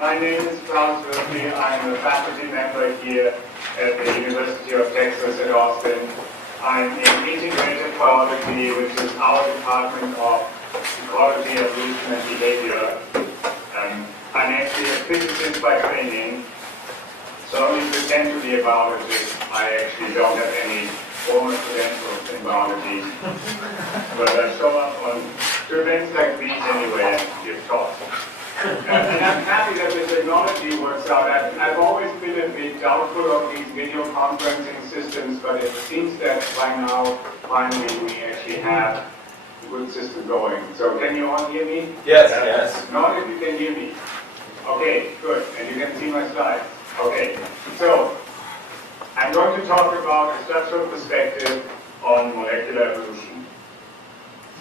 My name is Claus Wilke. I'm a faculty member here at the University of Texas at Austin. I'm in integrated biology, which is our department of ecology, evolution, and behavior. I'm actually a physicist by training, so I only pretend to be a biologist. I actually don't have any formal credentials in biology, but I show up on events like these anyway and give talks. And I'm happy that the technology works out. I've always been a bit doubtful of these video conferencing systems, but it seems that by now, finally, we actually have a good system going. So can you all hear me? Yes, yes. Not if you can hear me. Okay, good. And you can see my slides. Okay, so I'm going to talk about a structural perspective on molecular evolution.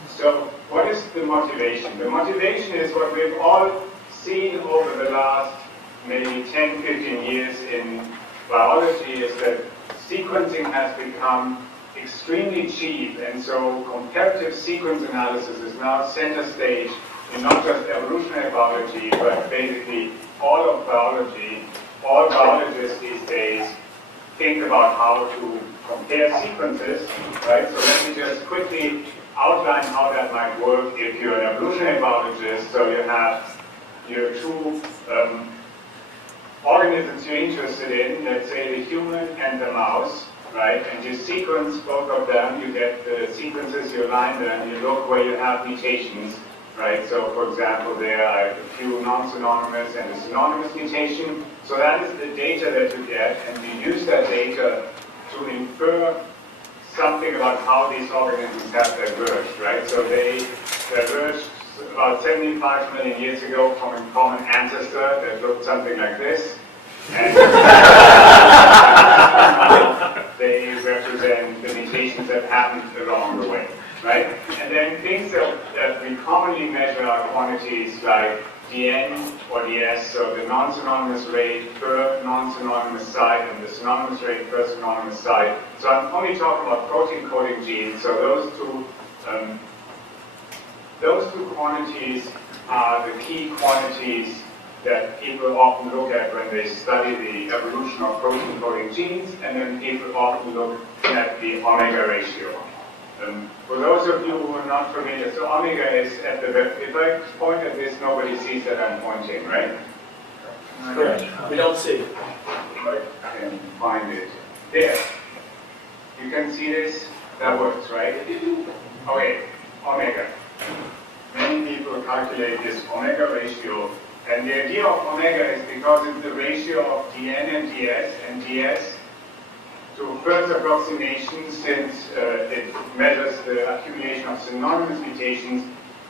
So what is the motivation? The motivation is what we've all seen over the last maybe 10, 15 years in biology is that sequencing has become extremely cheap, and so comparative sequence analysis is now center stage in not just evolutionary biology, but basically all of biology. All biologists these days think about how to compare sequences, right? So let me just quickly outline how that might work if you're an evolutionary biologist. So you have your two organisms you're interested in, let's say the human and the mouse, right? And you sequence both of them, you get the sequences, you align them, you look where you have mutations, right? So for example, there are a few non-synonymous and a synonymous mutation. So that is the data that you get, and you use that data to infer something about how these organisms have diverged, right? So they diverged about 75 million years ago from a common ancestor that looked something like this. And they represent the mutations that happened along the way, right? And then things that we commonly measure are quantities like dn or ds, so the non-synonymous rate per non-synonymous site and the synonymous rate per synonymous site. So I'm only talking about protein-coding genes. So those two quantities are the key quantities that people often look at when they study the evolution of protein-coding genes, and then people often look at the omega ratio. For those of you who are not familiar, so omega is at the, if I point at this, nobody sees that I'm pointing, right? Correct. We don't see. But I can find it. There. You can see this? That works, right? Okay, omega. Many people calculate this omega ratio, and the idea of omega is because it's the ratio of dn and ds, to first approximation, since it measures the accumulation of synonymous mutations,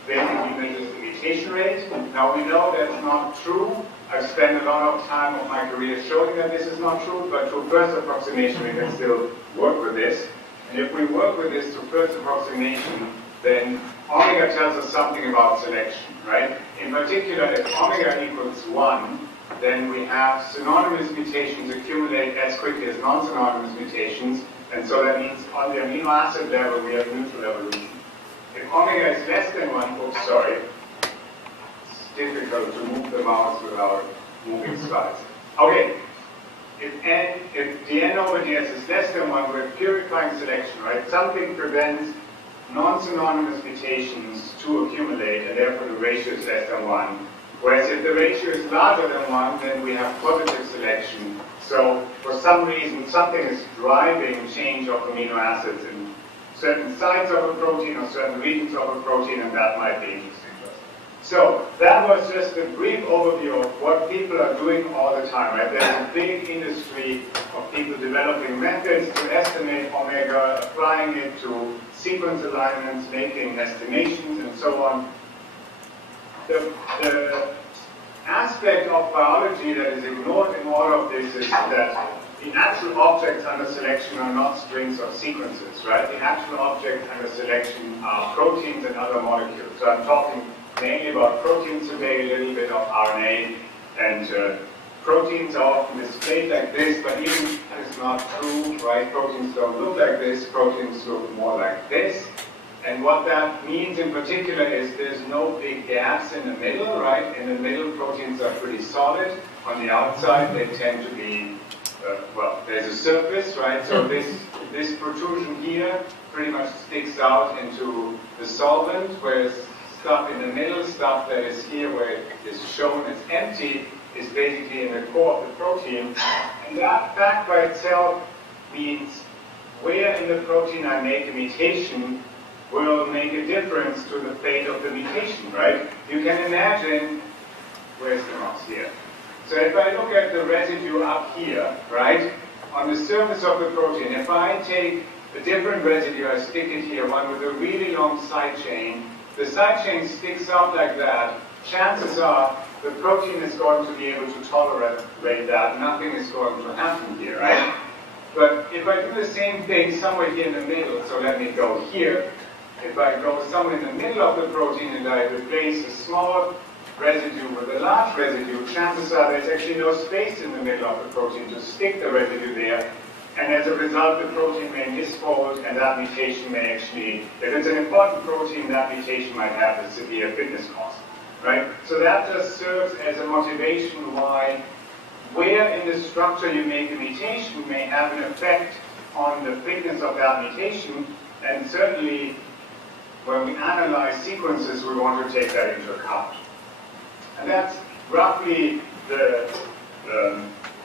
basically measures the mutation rate. Now we know that's not true. I've spent a lot of time of my career showing that this is not true, but to first approximation we can still work with this. And if we work with this to first approximation, then omega tells us something about selection, right? In particular, if omega equals 1, then we have synonymous mutations accumulate as quickly as non-synonymous mutations, and so that means on the amino acid level we have neutral evolution. If omega is less than 1, oops, sorry, it's difficult to move the mouse without moving slides. Okay, if dn over ds is less than 1, we're purifying selection, right? Something prevents non-synonymous mutations to accumulate, and therefore the ratio is less than 1. Whereas if the ratio is larger than 1, then we have positive selection. So for some reason, something is driving change of amino acids in certain sites of a protein or certain regions of a protein, and that might be interesting. So that was just a brief overview of what people are doing all the time, right? There's a big industry of people developing methods to estimate omega, applying it to sequence alignments, making estimations, and so on. The aspect of biology that is ignored in all of this is that the actual objects under selection are not strings of sequences, right? The actual objects under selection are proteins and other molecules. So I'm talking mainly about proteins today, a little bit of RNA, and proteins are often displayed like this, but even that is not true, right? Proteins don't look like this, proteins look more like this. And what that means in particular is there's no big gaps in the middle, right? In the middle, proteins are pretty solid. On the outside, they tend to be, well, there's a surface, right? So this protrusion here pretty much sticks out into the solvent, whereas stuff in the middle, stuff that is here where it is shown as empty, is basically in the core of the protein. And that fact by itself means where in the protein I make a mutation will make a difference to the fate of the mutation, right? You can imagine, where's the mouse here? So if I look at the residue up here, right, on the surface of the protein, if I take a different residue, I stick it here, one with a really long side chain, the side chain sticks out like that, chances are the protein is going to be able to tolerate that, nothing is going to happen here, right? But if I do the same thing somewhere here in the middle, so let me go here, if I go somewhere in the middle of the protein and I replace a small residue with a large residue, chances are there's actually no space in the middle of the protein to stick the residue there, and as a result the protein may misfold and that mutation may actually, if it's an important protein, that mutation might have a severe fitness cost, right? So that just serves as a motivation why where in the structure you make a mutation may have an effect on the fitness of that mutation, and certainly when we analyze sequences, we want to take that into account. And that's roughly the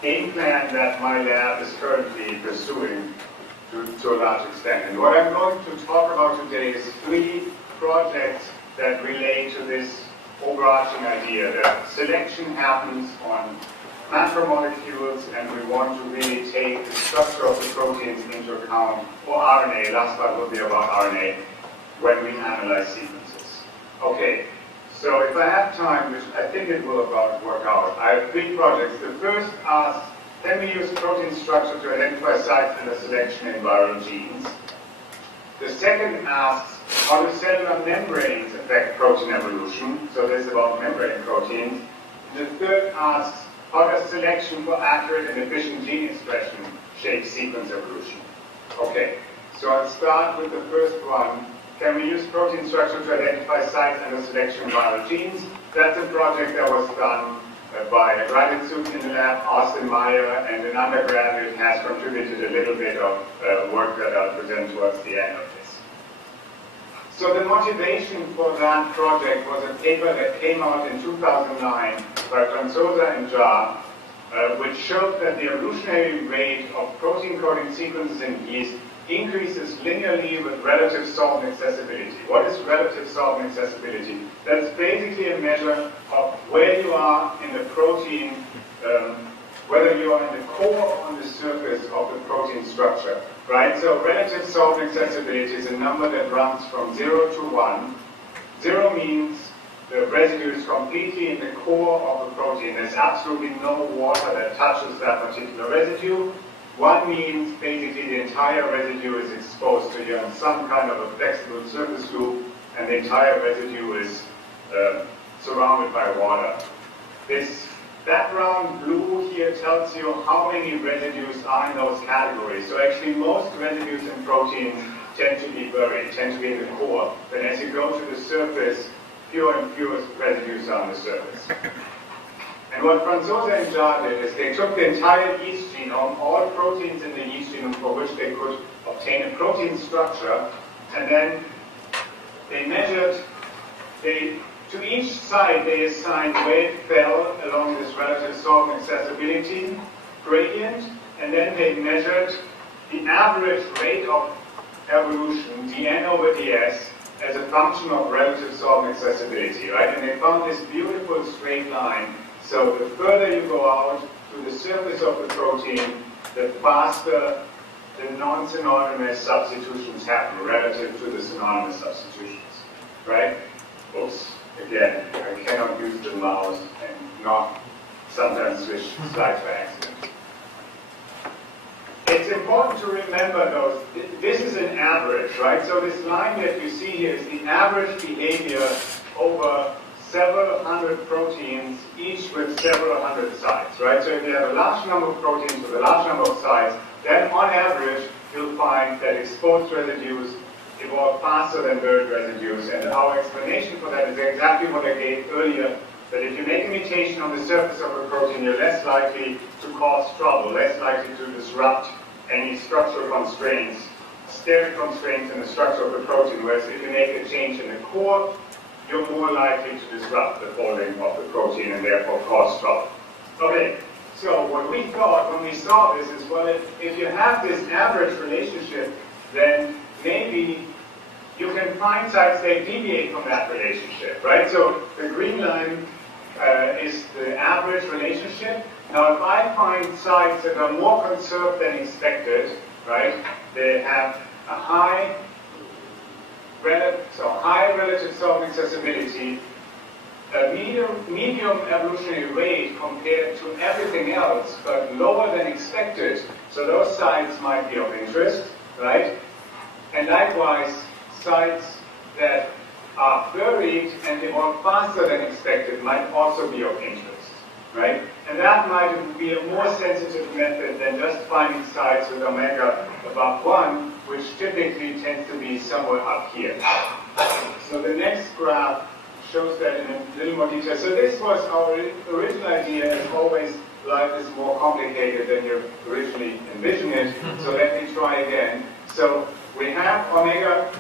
game plan that my lab is currently pursuing to a large extent. And what I'm going to talk about today is 3 projects that relate to this overarching idea that selection happens on macromolecules, and we want to really take the structure of the proteins into account, or RNA, last part will be about RNA, when we analyze sequences. Okay, so if I have time, which I think it will about work out, I have 3 projects. The first asks, can we use protein structure to identify sites under selection in viral genes? The second asks, how do cellular membranes affect protein evolution? So this is about membrane proteins. The third asks, how does selection for accurate and efficient gene expression shape sequence evolution? Okay, so I'll start with the first one. Can we use protein structure to identify sites under selection in viral genes? That's a project that was done by a graduate student in the lab, Austin Meyer, and an undergraduate has contributed a little bit of work that I'll present towards the end of this. So the motivation for that project was a paper that came out in 2009 by Franzosa and Jar, which showed that the evolutionary rate of protein coding sequences in yeast increases linearly with relative solvent accessibility. What is relative solvent accessibility? That's basically a measure of where you are in the protein, whether you are in the core or on the surface of the protein structure, right? So relative solvent accessibility is a number that runs from 0 to 1. 0 means the residue is completely in the core of the protein. There's absolutely no water that touches that particular residue. 1 means basically the entire residue is exposed to you in some kind of a flexible surface loop, and the entire residue is surrounded by water. This background blue here tells you how many residues are in those categories. So actually most residues in proteins tend to be buried, tend to be in the core. But as you go to the surface, fewer and fewer residues are on the surface. And what Franzosa and Jar did is they took the entire yeast genome, all proteins in the yeast genome for which they could obtain a protein structure, and then they measured, to each side they assigned where it fell along this relative solvent accessibility gradient, and then they measured the average rate of evolution, dn over ds, as a function of relative solvent accessibility, right? And they found this beautiful straight line. So the further you go out to the surface of the protein, the faster the non-synonymous substitutions happen relative to the synonymous substitutions, right? Oops, again, I cannot use the mouse and not sometimes switch slides by accident. It's important to remember those, this is an average, right? So this line that you see here is the average behavior over several hundred proteins, each with several hundred sites, right? So if you have a large number of proteins with a large number of sites, then on average, you'll find that exposed residues evolve faster than bird residues. And our explanation for that is exactly what I gave earlier, that if you make a mutation on the surface of a protein, you're less likely to cause trouble, less likely to disrupt any structural constraints, steric constraints in the structure of the protein, whereas if you make a change in the core, you're more likely to disrupt the folding of the protein and therefore cause trouble. Okay, so what we thought when we saw this is, well, if you have this average relationship, then maybe you can find sites that deviate from that relationship, right? So the green line is the average relationship. Now, if I find sites that are more conserved than expected, right, they have a high relative solvent accessibility, a medium evolutionary rate compared to everything else, but lower than expected. So those sites might be of interest, right? And likewise, sites that are buried and evolve faster than expected might also be of interest, right? And that might be a more sensitive method than just finding sites with omega above 1, which typically tends to be somewhere up here. So the next graph shows that in a little more detail. So this was our original idea. As always, life is more complicated than you originally envisioned it. So let me try again. So we have omega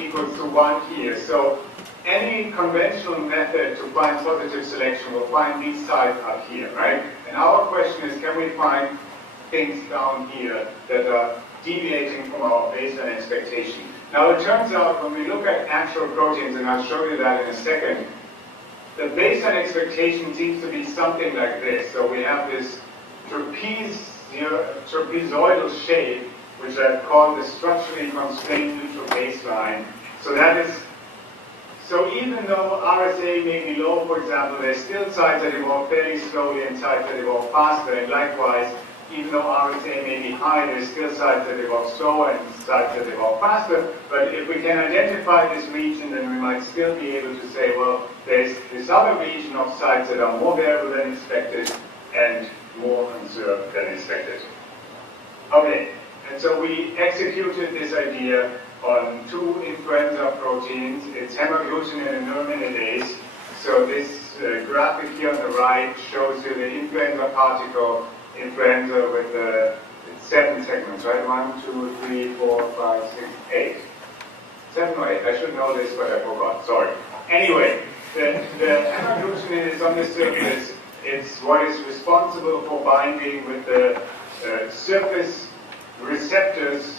equals to 1 here. So any conventional method to find positive selection will find these sites up here, right? And our question is, can we find things down here that are deviating from our baseline expectation? Now, it turns out when we look at actual proteins, and I'll show you that in a second, the baseline expectation seems to be something like this. So we have this trapezoidal shape, which I've called the structurally constrained neutral baseline. So that is, so even though RSA may be low, for example, there's still sites that evolve fairly slowly and sites that evolve faster, and likewise, even though RSA may be high, there's still sites that evolve slower and sites that evolve faster. But if we can identify this region, then we might still be able to say, well, there's this other region of sites that are more variable than expected and more conserved than expected. Okay, and so we executed this idea on 2 influenza proteins. It's hemagglutinin and neuraminidase. So this graphic here on the right shows you the influenza particle, influenza with 7 segments, right? 1, 2, 3, 4, 5, 6, 8. 7 or 8. I should know this, but I forgot. Sorry. Anyway, the hemagglutinin is on the surface. It's what is responsible for binding with the surface receptors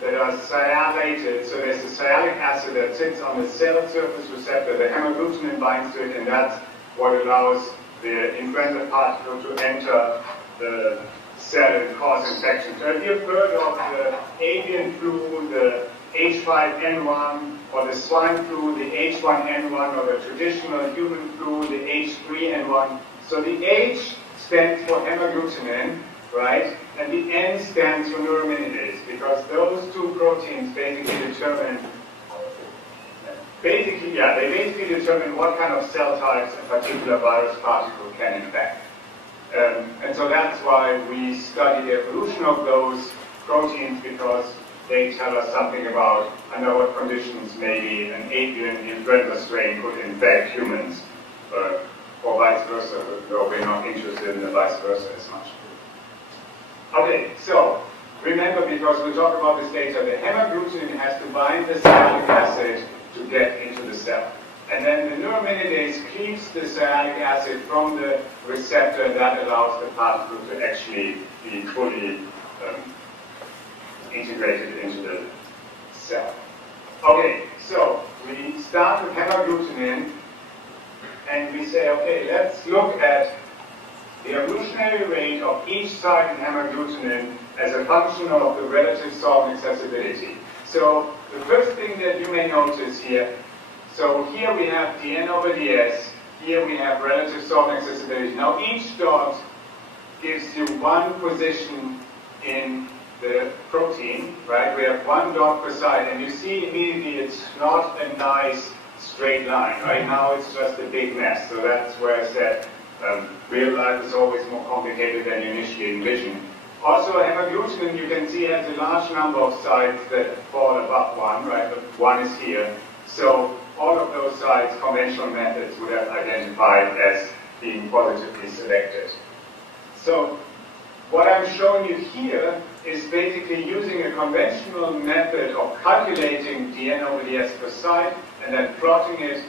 that are sialated. So there's a sialic acid that sits on the cell surface receptor. The hemagglutinin binds to it, and that's what allows the influenza particle to enter the cell and cause infection. So if you've heard of the avian flu, the H5N1, or the swine flu, the H1N1, or the traditional human flu, the H3N1. So the H stands for hemagglutinin, right? And the N stands for neuraminidase, because those 2 proteins basically determine what kind of cell types a particular virus particle can infect. And so that's why we study the evolution of those proteins, because they tell us something about under what conditions maybe an avian influenza strain could infect humans, or vice versa, though we're not interested in the vice versa as much. Okay, so remember, because we'll talk about this later, the hemagglutinin has to bind the sialic acid to get into the cell. And then the neuraminidase keeps the sialic acid from the receptor that allows the particle to actually be fully integrated into the cell. Okay, so we start with hemagglutinin, and we say, okay, let's look at the evolutionary rate of each site in hemagglutinin as a function of the relative solvent accessibility. So the first thing that you may notice here, so here we have dN over ds, here we have relative solvent accessibility. Now each dot gives you 1 position in the protein, right? We have 1 dot per site, and you see immediately it's not a nice straight line. Right now it's just a big mess. So that's where I said real life is always more complicated than you initially envisioned. Also, hemagglutinin, you can see, has a large number of sites that fall above 1, right? But 1 is here. So all of those sites, conventional methods would have identified as being positively selected. So what I'm showing you here is basically using a conventional method of calculating dn over ds per site and then plotting it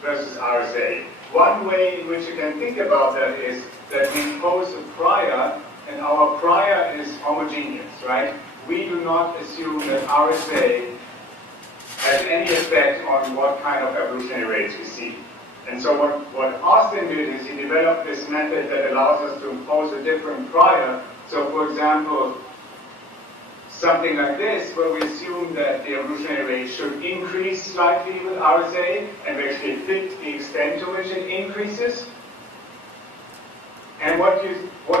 versus RSA. One way in which you can think about that is that we pose a prior, and our prior is homogeneous, right? We do not assume that RSA has any effect on what kind of evolutionary rates we see. And so what Austin did is he developed this method that allows us to impose a different prior. So for example, something like this, where we assume that the evolutionary rate should increase slightly with RSA, and we actually fit the extent to which it increases. And what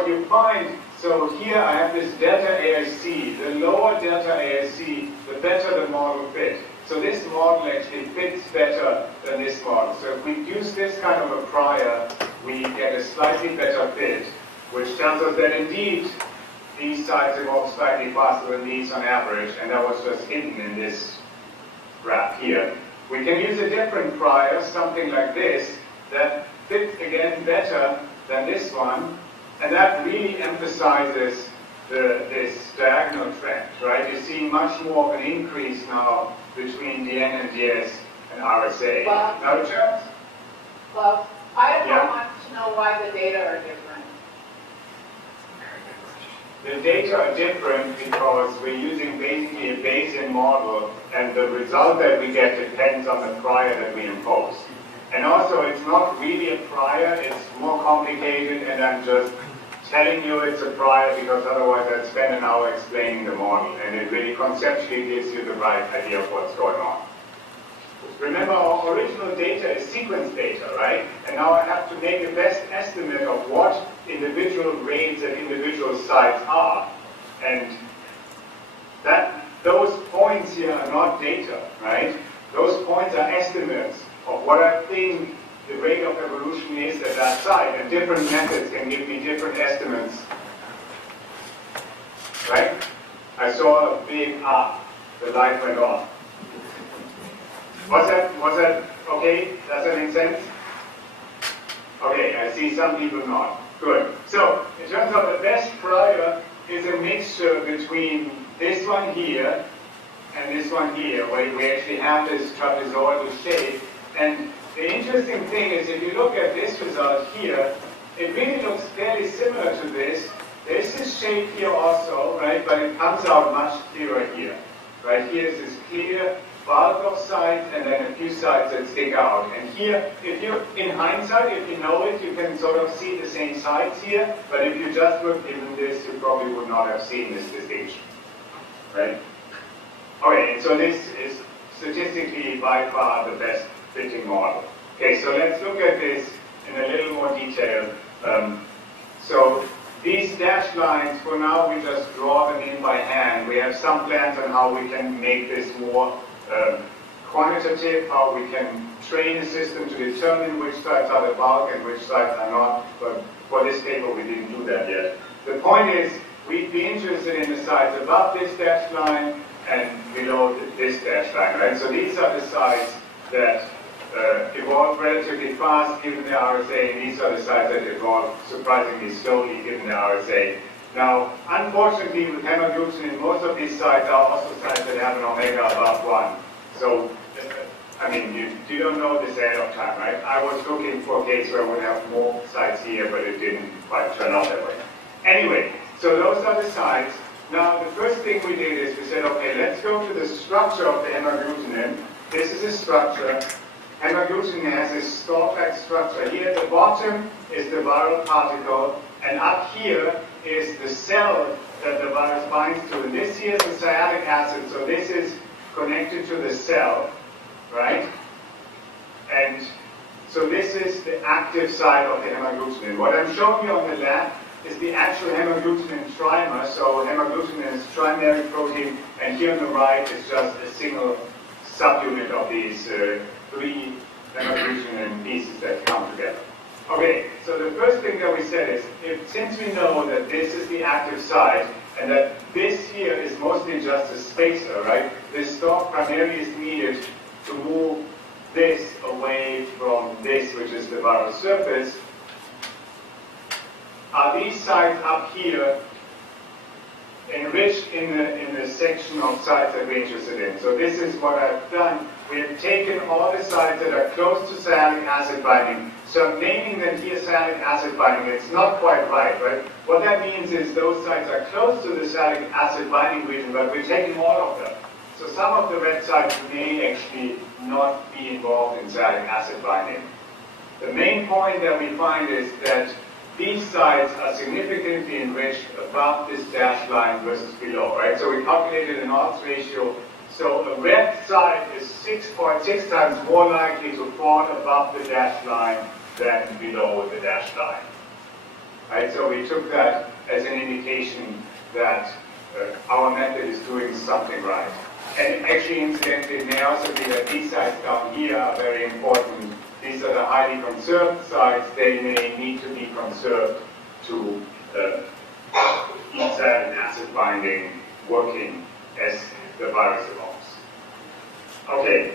you find, so here I have this delta AIC. The lower delta AIC, the better the model fit. So this model actually fits better than this model. So if we use this kind of a prior, we get a slightly better fit, which tells us that indeed these sites evolve slightly faster than these on average, and that was just hidden in this graph here. We can use a different prior, something like this, that fits again better than this one, and that really emphasizes this diagonal trend, right? You see much more of an increase now between dn and ds and RSA. Well, now it turns. Well, I want to know why the data are different. The data are different because we're using basically a Bayesian model, and the result that we get depends on the prior that we impose. And also, it's not really a prior, it's more complicated, and I'm just telling you it's a prior because otherwise I'd spend an hour explaining the model, and it really conceptually gives you the right idea of what's going on. Remember, our original data is sequence data, right? And now I have to make the best estimate of what individual rates at individual sites are. And those points here are not data, right? Those points are estimates of what I think the rate of evolution is at that site, and different methods can give me different estimates, right? I saw a big the light went off. Was that okay? Does that make sense? Okay, I see some people not. Good. So, it turns out the best prior is a mixture between this one here and this one here, where we actually have this trapezoidal shape. And the interesting thing is, if you look at this result here, it really looks fairly similar to this. There's this shape here also, right? But it comes out much clearer here. Right? Here is this clear bulk of sites, and then a few sites that stick out. And here, in hindsight, if you know it, you can sort of see the same sites here, but if you just were given this, you probably would not have seen this distinction, right? Okay, so this is statistically by far the best fitting model. Okay, so let's look at this in a little more detail. So these dashed lines, for now, we just draw them in by hand. We have some plans on how we can make this more quantitative, how we can train a system to determine which sites are the bulk and which sites are not, but for this paper we didn't do that yet. The point is, we'd be interested in the sites above this dashed line and below this dashed line, right? So these are the sites that evolve relatively fast given the RSA, and these are the sites that evolve surprisingly slowly given the RSA. Now, unfortunately, with hemagglutinin, most of these sites are also sites that have an omega above 1. So, I mean, you don't know this ahead of time, right? I was looking for a case where we have more sites here, but it didn't quite turn out that way. Anyway, so those are the sites. Now, the first thing we did is we said, okay, let's go to the structure of the hemagglutinin. This is a structure. Hemagglutinin has this stalk-like structure. Here at the bottom is the viral particle, and up here is the cell that the virus binds to. And this here is the sialic acid, so this is connected to the cell, right? And so this is the active site of the hemagglutinin. What I'm showing you on the left is the actual hemagglutinin trimer. So hemagglutinin is trimeric protein, and here on the right is just a single subunit of these 3 hemagglutinin pieces that come together. Okay, so the first thing that we said is, since we know that this is the active site, and that this here is mostly just a spacer, right? This stalk primarily is needed to move this away from this, which is the viral surface. Are these sites up here enriched in the section of sites that we're interested in? So this is what I've done. We have taken all the sites that are close to sialic acid binding. So I'm naming them here sialic acid binding. It's not quite right? What that means is those sites are close to the sialic acid binding region, but we're taking all of them. So some of the red sites may actually not be involved in sialic acid binding. The main point that we find is that these sites are significantly enriched above this dashed line versus below, right? So we calculated an odds ratio. So a red site is 6.6 times more likely to fall above the dashed line than below the dashed line. Right? So we took that as an indication that our method is doing something right. And actually, incidentally, it may also be that these sites down here are very important. These are the highly conserved sites. They may need to be conserved to keep sialic acid binding working as the virus evolves. Okay,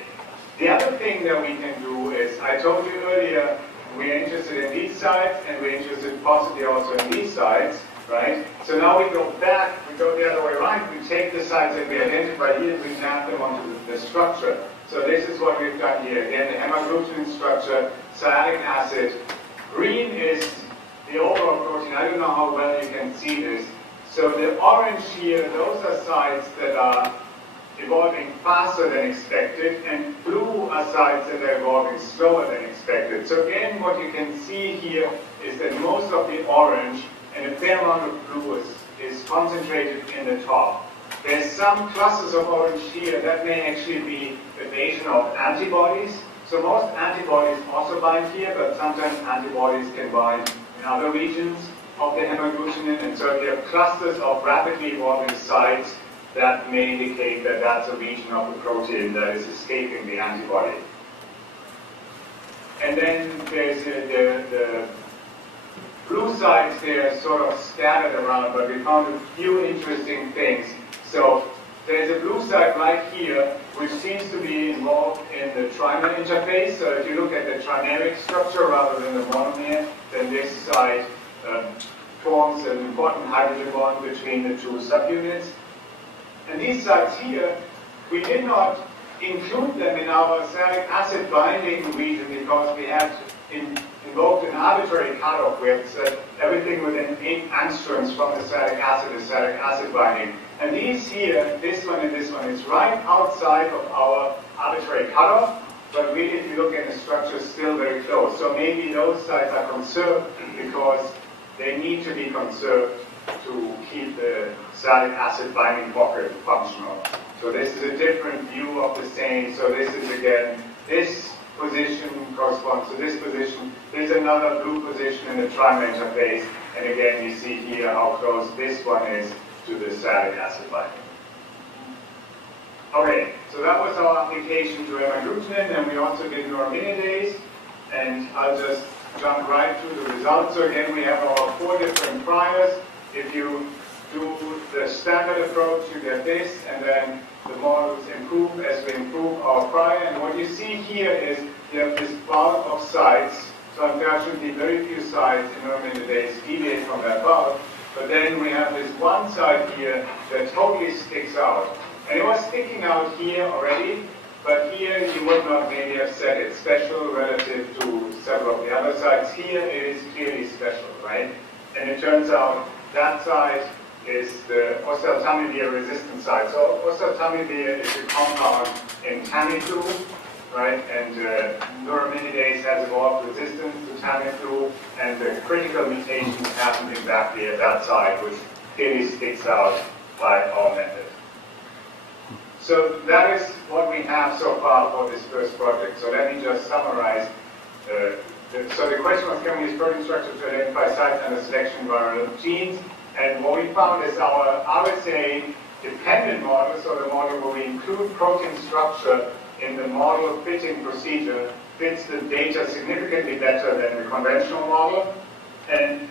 the other thing that we can do is, I told you earlier, we're interested in these sites, and we're interested possibly also in these sites, right? So now we go back, we go the other way around, we take the sites that we identify here, we map them onto the structure. So this is what we've done here. Again, the hemagglutinin structure, sialic acid. Green is the overall protein. I don't know how well you can see this. So the orange here, those are sites that are evolving faster than expected, and blue are sites that are evolving slower than expected. So again, what you can see here is that most of the orange and a fair amount of blue is concentrated in the top. There's some clusters of orange here that may actually be evasion of antibodies. So most antibodies also bind here, but sometimes antibodies can bind in other regions of the hemagglutinin. And so if you have clusters of rapidly evolving sites, that may indicate that that's a region of the protein that is escaping the antibody. And then there's the blue sites, they're sort of scattered around, but we found a few interesting things. So there's a blue site right here, which seems to be involved in the trimer interface. So if you look at the trimeric structure rather than the monomer, then this site forms an important hydrogen bond between the two subunits. And these sites here, we did not include them in our sialic acid binding region because we had invoked an arbitrary cutoff. We had said everything within 8 angstroms from the sialic acid is sialic acid binding. And these here, this one and this one, is right outside of our arbitrary cutoff, but really if you look at the structure, still very close. So maybe those sites are conserved because they need to be conserved to keep the sialic acid binding pocket functional. So this is a different view of the same. So this is again, this position corresponds to this position. There's another blue position in the trimer interface. And again, you see here how close this one is to the sialic acid binding. Okay, so that was our application to hemagglutinin, and we also did neuraminidase. And I'll just jump right through the results. So again, we have our 4 different priors. If you do the standard approach, you get this, and then the models improve as we improve our prior. And what you see here is you have this bulk of sites. So unfortunately, very few sites in neuraminidase deviate from that bulk. But then we have this one site here that totally sticks out. And it was sticking out here already, but here you would not maybe have said it's special relative to several of the other sites. Here it is clearly special, right? And it turns out that site is the oseltamivir resistant site. So oseltamivir is a compound in Tamiflu, right? And neuraminidase has evolved resistance to Tamiflu, and the critical mutations happen exactly at that site, which clearly sticks out by our method. So that is what we have so far for this first project. So let me just summarize. So the question was, can we use protein structure to identify sites under selection viral genes? And what we found is our RSA-dependent model, so the model where we include protein structure in the model fitting procedure, fits the data significantly better than the conventional model, and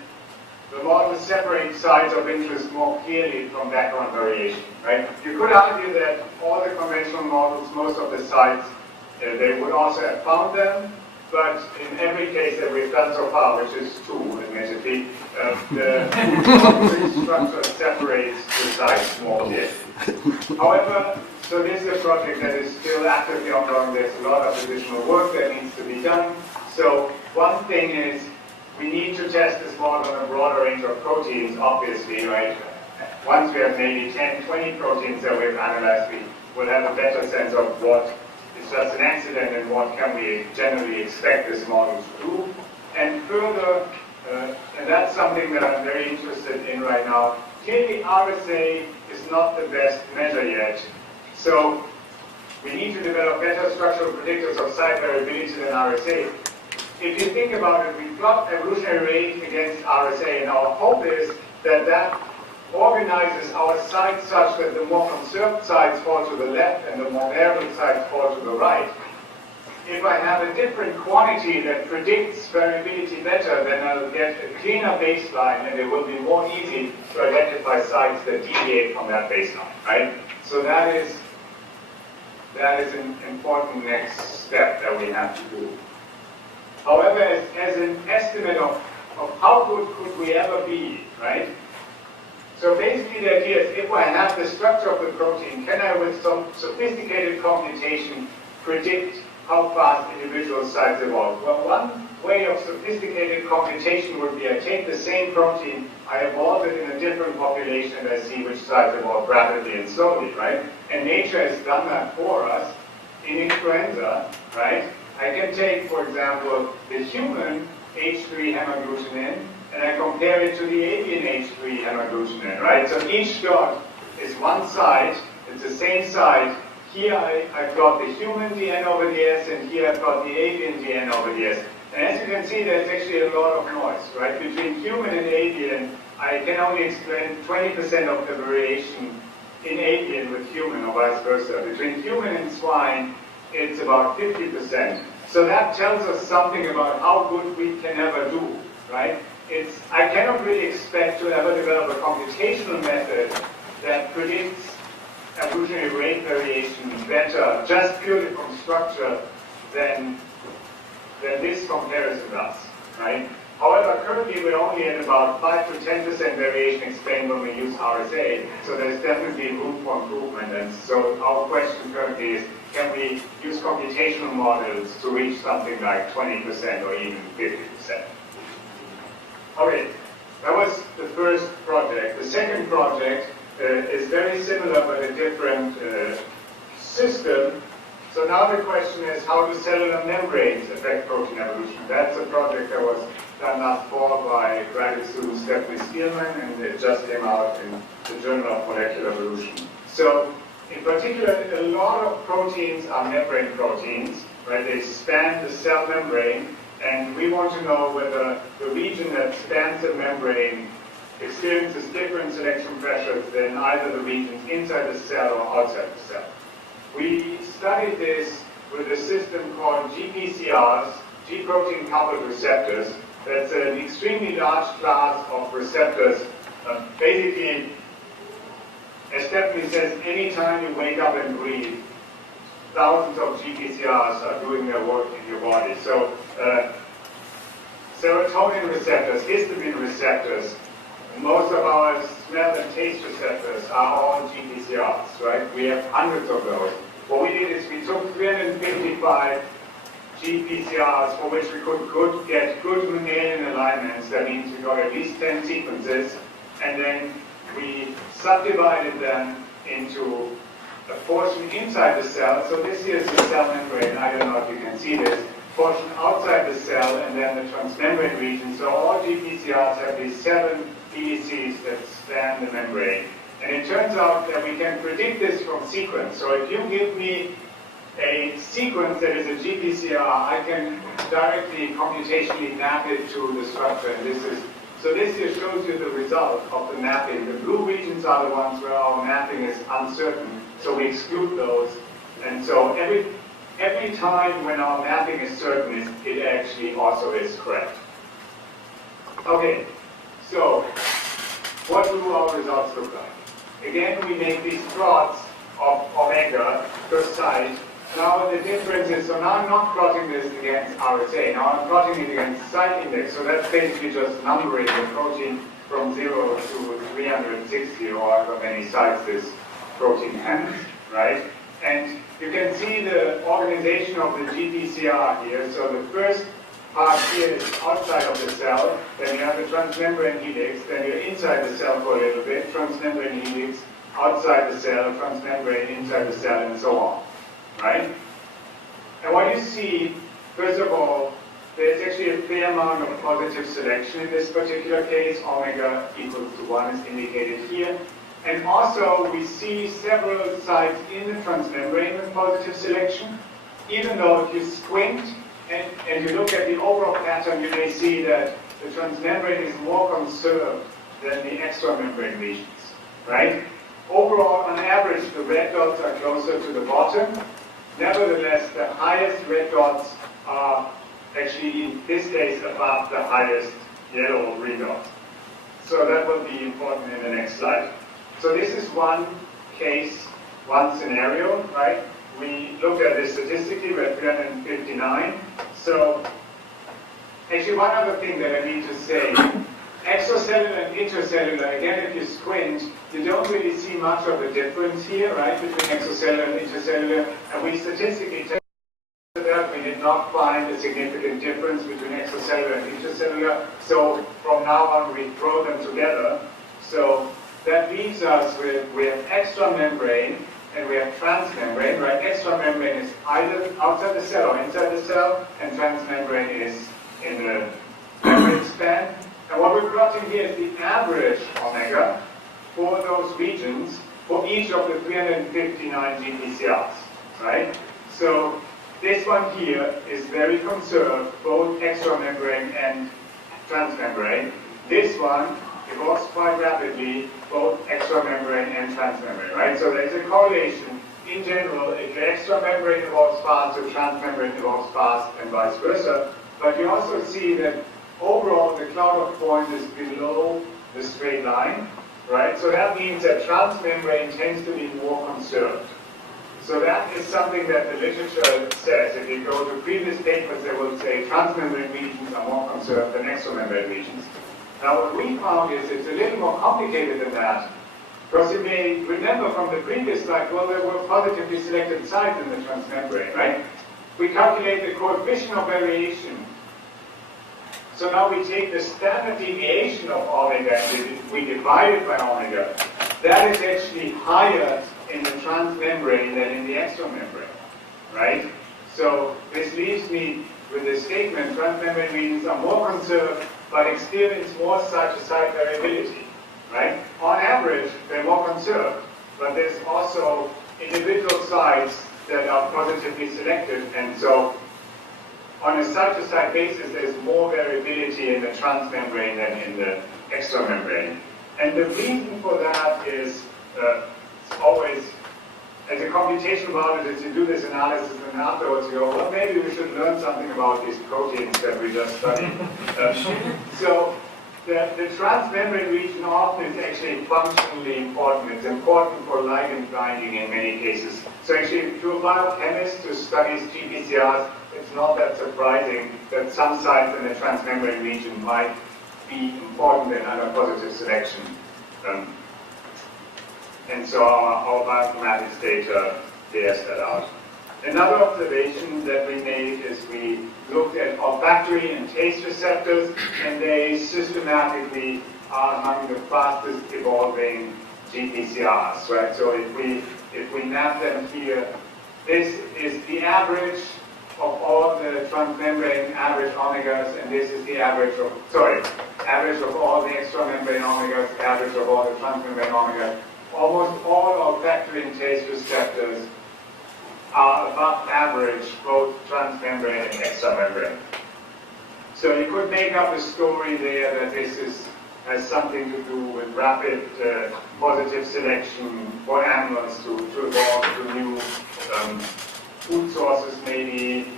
the model separates sites of interest more clearly from background variation, right? You could argue that all the conventional models, most of the sites, they would also have found them, but in every case that we've done so far, which is 2, admittedly, the composite structure separates the sites more clearly. However, so this is a project that is still actively ongoing. There's a lot of additional work that needs to be done. So one thing is we need to test this model on a broader range of proteins, obviously, right? Once we have maybe 10, 20 proteins that we've analyzed, we will have a better sense of what is just an accident and what can we generally expect this model to do. And further, and that's something that I'm very interested in right now, clearly RSA is not the best measure yet. So we need to develop better structural predictors of site variability than RSA. If you think about it, we plot evolutionary rate against RSA, and our hope is that that organizes our sites such that the more conserved sites fall to the left and the more variable sites fall to the right. If I have a different quantity that predicts variability better, then I'll get a cleaner baseline, and it will be more easy to identify sites that deviate from that baseline, right? So that is an important next step that we have to do. However, as an estimate of how good could we ever be, right? So basically the idea is, if I have the structure of the protein, can I, with some sophisticated computation, predict how fast individual sites evolve? Well, one way of sophisticated computation would be I take the same protein, I evolve it in a different population, and I see which sites evolve rapidly and slowly, right? And nature has done that for us in influenza, right? I can take, for example, the human H3 hemagglutinin, and I compare it to the avian H3 hemagglutinin, right? So each dot is one site, it's the same site. Here I've got the human dn over the s, and here I've got the avian dn over the s. And as you can see, there's actually a lot of noise, right? Between human and avian, I can only explain 20% of the variation in avian with human, or vice versa. Between human and swine, it's about 50%. So that tells us something about how good we can ever do, right? I cannot really expect to ever develop a computational method that predicts evolutionary rate variation better, just purely from structure, than this comparison does, right? However, currently we're only at about 5 to 10% variation explained when we use RSA, so there's definitely room for improvement. And so our question currently is, can we use computational models to reach something like 20% or even 50%? Okay, that was the first project. The second project is very similar but a different system. So now the question is, how do cellular membranes affect protein evolution? That's a project that was done last fall by graduate student Stephanie Spielman, and it just came out in the Journal of Molecular Evolution. So in particular, a lot of proteins are membrane proteins, right? They span the cell membrane, and we want to know whether the region that spans the membrane experiences different selection pressures than either the regions inside the cell or outside the cell. We studied this with a system called GPCRs, G-protein coupled receptors. That's an extremely large class of receptors. Basically, as Stephanie says, anytime you wake up and breathe, thousands of GPCRs are doing their work in your body. So serotonin receptors, histamine receptors, most of our smell and taste receptors are all GPCRs, right? We have hundreds of those. What we did is we took 355 GPCRs for which we could get good Mendelian alignments. That means we got at least 10 sequences, and then we subdivided them into a portion inside the cell. So this here is the cell membrane. I don't know if you can see this. Portion outside the cell, and then the transmembrane region. So all GPCRs have these 7 PDCs that span the membrane. And it turns out that we can predict this from sequence. So if you give me a sequence that is a GPCR, I can directly computationally map it to the structure. And this here shows you the result of the mapping. The blue regions are the ones where our mapping is uncertain, so we exclude those. And so every time when our mapping is certain, it actually also is correct. Okay, so what do our results look like? Again, we make these plots of omega per site. Now the difference is, so now I'm not plotting this against RSA, now I'm plotting it against site index, so that's basically just numbering the protein from 0 to 360 or however many sites this protein has, right? And you can see the organization of the GPCR here. So the first part here is outside of the cell, then you have the transmembrane helix, then you're inside the cell for a little bit, transmembrane helix, outside the cell, transmembrane, inside the cell, and so on, right? And what you see, first of all, there's actually a fair amount of positive selection in this particular case. Omega equals to 1 is indicated here. And also, we see several sites in the transmembrane with positive selection, even though if you squint and you look at the overall pattern, you may see that the transmembrane is more conserved than the extramembrane regions, right? Overall, on average, the red dots are closer to the bottom. Nevertheless, the highest red dots are actually, in this case, above the highest yellow green dots. So that will be important in the next slide. So this is one case, one scenario, right? We looked at this statistically, we're at 359. So actually one other thing that I need to say, extracellular and intercellular, again, if you squint, you don't really see much of a difference here, right, between extracellular and intercellular. And we statistically tested that. We did not find a significant difference between extracellular and intercellular. So from now on, we throw them together. So that leaves us with, we have extramembrane and we have transmembrane, right? Extramembrane is either outside the cell or inside the cell, and transmembrane is in the membrane span. And what we're plotting here is the average omega for those regions for each of the 359 GPCRs, right? So this one here is very conserved, both extramembrane and transmembrane. This one evolves quite rapidly, both extramembrane and transmembrane, right? So there's a correlation. In general, if the extramembrane evolves fast, the transmembrane evolves fast, and vice versa. But you also see that overall, the cloud of points is below the straight line, right? So that means that transmembrane tends to be more conserved. So that is something that the literature says. If you go to previous papers, they will say transmembrane regions are more conserved than extramembrane regions. Now what we found is it's a little more complicated than that. Because you may remember from the previous slide, well, there were positively selected sites in the transmembrane, right? We calculate the coefficient of variation. So now we take the standard deviation of omega and we divide it by omega. That is actually higher in the transmembrane than in the extramembrane, right? So this leaves me with the statement, transmembrane regions are more conserved but experience more site-to-site variability, right? On average, they're more conserved, but there's also individual sites that are positively selected, and so on a site-to-site basis, there's more variability in the transmembrane than in the extramembrane. And the reason for that is always, as a computation biologist, you do this analysis and afterwards you go, well, maybe we should learn something about these proteins that we just studied. So the transmembrane region often is actually functionally important. It's important for ligand binding in many cases. So actually, to a biochemist who studies GPCRs, it's not that surprising that some sites in the transmembrane region might be important in under positive selection. And so our bioinformatics data bears that out. Another observation that we made is we looked at olfactory and taste receptors, and they systematically are among the fastest evolving GPCRs, right? So if we map them here, this is the average of all the transmembrane average omegas, and this is the average of all the extramembrane omegas, average of all the transmembrane omegas. Almost all olfactory and taste receptors are above average, both transmembrane and extramembrane. So you could make up a story there that this has something to do with rapid positive selection for animals to evolve to new food sources maybe,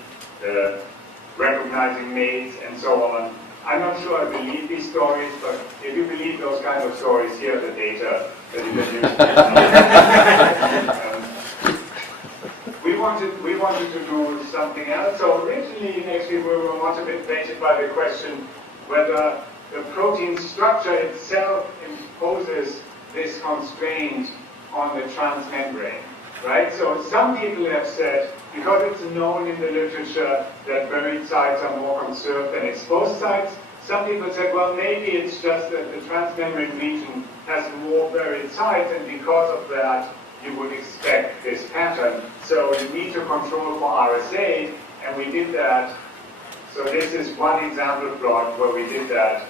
recognizing mates, and so on. I'm not sure I believe these stories, but if you believe those kinds of stories, here are the data that you can use. We wanted to do something else. So originally, actually, we were motivated by the question whether the protein structure itself imposes this constraint on the transmembrane, right? So some people have said, because it's known in the literature that buried sites are more conserved than exposed sites, some people said, well, maybe it's just that the transmembrane region has more buried sites, and because of that, you would expect this pattern. So you need to control for RSA, and we did that. So this is one example plot where we did that.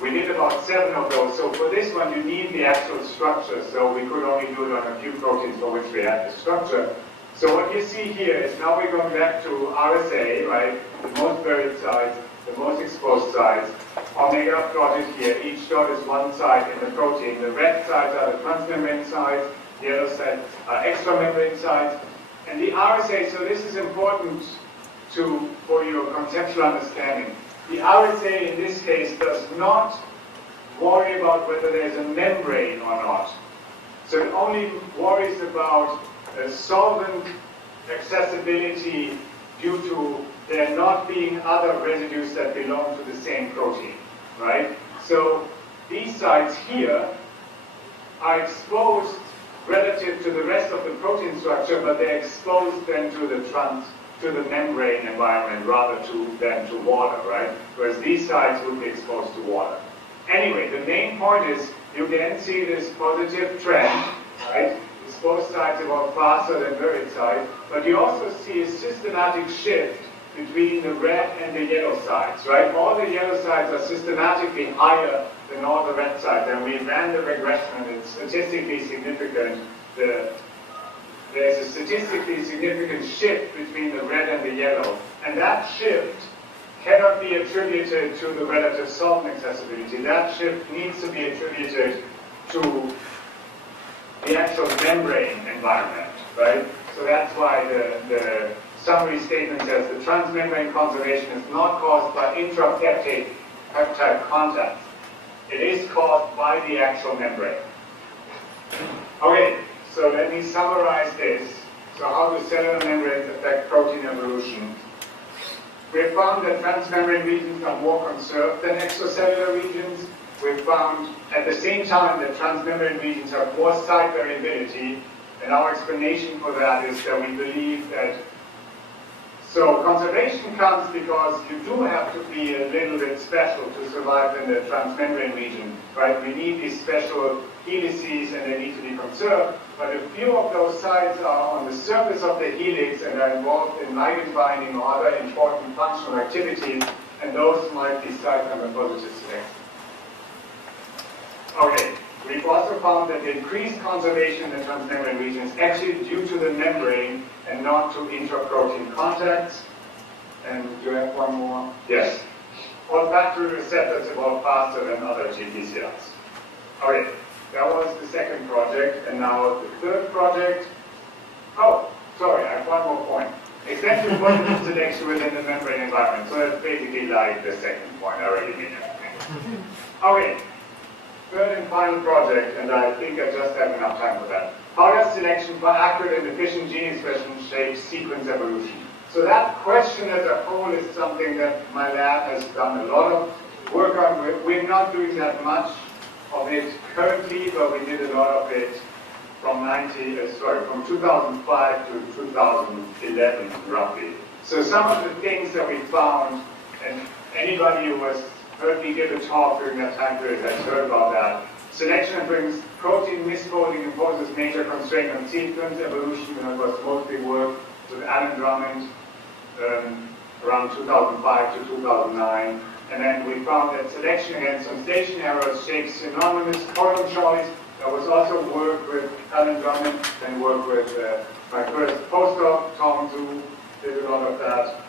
We did about 7 of those. So for this one, you need the actual structure. So we could only do it on a few proteins for which we had the structure. So what you see here is now we're going back to RSA, right? The most buried sites, the most exposed sites. Omega plotted here. Each dot is one site in the protein. The red sites are the transmembrane sites. The yellow sites are extramembrane sites. And the RSA, so this is important for your conceptual understanding. The RSA in this case does not worry about whether there's a membrane or not. So it only worries about solvent accessibility due to there not being other residues that belong to the same protein, right? So these sites here are exposed relative to the rest of the protein structure, but they're exposed then to the membrane environment rather than to water, right? Whereas these sites would be exposed to water. Anyway, the main point is you can see this positive trend, right? Exposed sites evolve faster than buried sites, but you also see a systematic shift between the red and the yellow sites, right? All the yellow sites are systematically higher than all the red sites, and we ran the regression, and it's statistically significant. There's a statistically significant shift between the red and the yellow, and that shift cannot be attributed to the relative solvent accessibility. That shift needs to be attributed to the actual membrane environment, right? So that's why the summary statement says the transmembrane conservation is not caused by intrapeptide contacts. It is caused by the actual membrane. Okay, so let me summarize this. So how do cellular membranes affect protein evolution? We have found that transmembrane regions are more conserved than extracellular regions. We've found at the same time that transmembrane regions have more site variability, and our explanation for that is that we believe that so conservation comes because you do have to be a little bit special to survive in the transmembrane region, right? We need these special helices and they need to be conserved, but a few of those sites are on the surface of the helix and are involved in ligand binding or other important functional activities, and those might be sites under positive selection. Okay, we've also found that the increased conservation in the transmembrane region is actually due to the membrane and not to intraprotein contacts. And do you have one more? Yes. Olfactory receptors evolve faster than other GPCRs. Okay, that was the second project, and now the third project. Oh, sorry, I have one more point. Extensive positive selection within the membrane environment. So that's basically like the second point. I already made it. Okay. Third and final project, and I think I just have enough time for that. How does selection for accurate and efficient gene expression shape sequence evolution? So that question as a whole is something that my lab has done a lot of work on. We're not doing that much of it currently, but we did a lot of it from 2005 to 2011, roughly. So some of the things that we found, and anybody who has heard me give a talk during that time period has heard about that. Selection brings protein misfolding imposes major constraint on sequence evolution, and it was mostly work with Alan Drummond around 2005 to 2009. And then we found that selection against translation errors shapes synonymous codon choice. There was also work with Alan Drummond and work with my first postdoc, Tom Zhu, did a lot of that.